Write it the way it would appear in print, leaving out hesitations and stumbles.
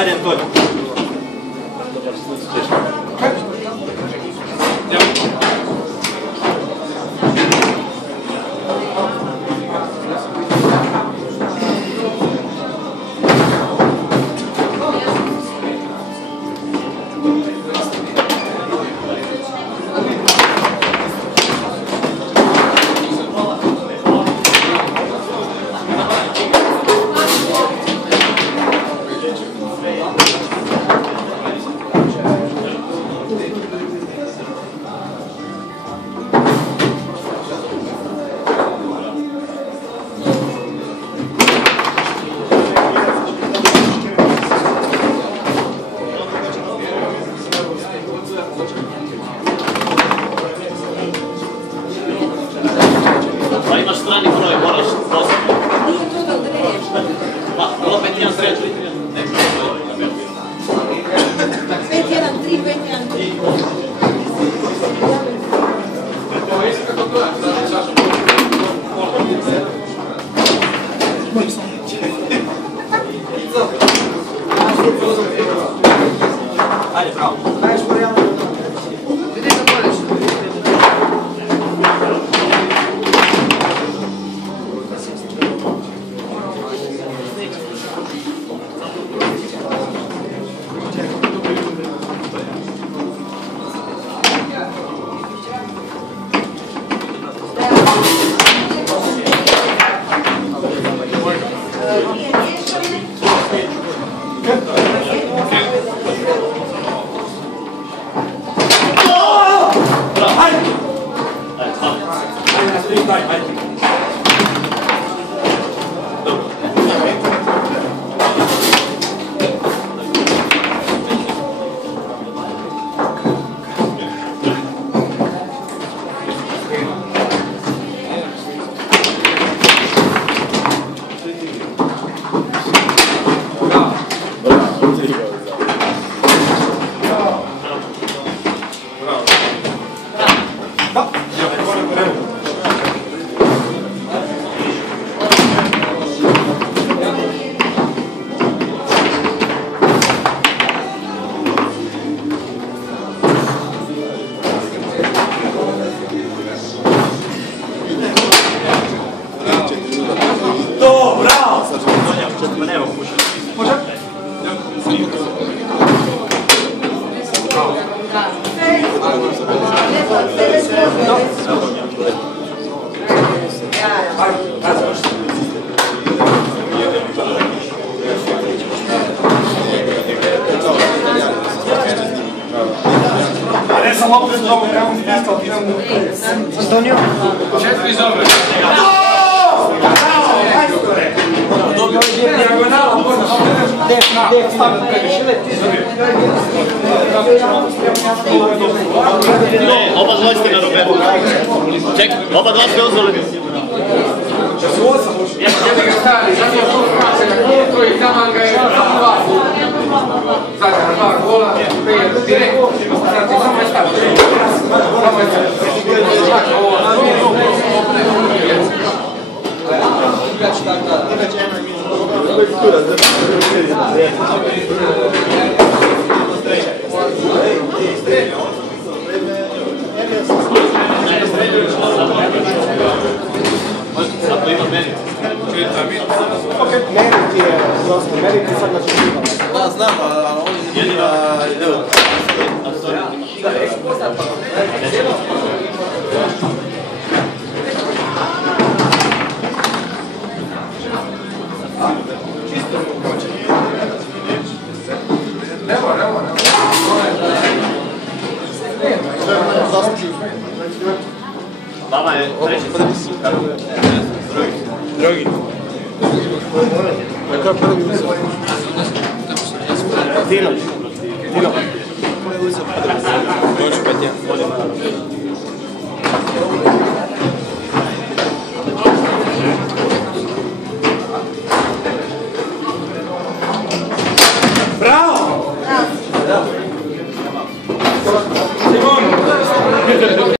Ajde, Antonio. Ajde, bravo. Antonio? 4 iz obrane. Dobro! Oba dva ste na Robertu. Ček, oba dva ste ozvali. Jedni ga stali, zato je to praće na koliko i taman ga je samo dva. Zadnja na dva gola, peje direkt, znači samo je stavio. Samo je stavio. Znači ovo, Merit je dosta, Merit je sad načinjivan. Da, znam, ali on je evo. Vama je treći. Drugi. Kako prvi uzeo? Dino. Ko je uzeo prvi? Dođu 5-1.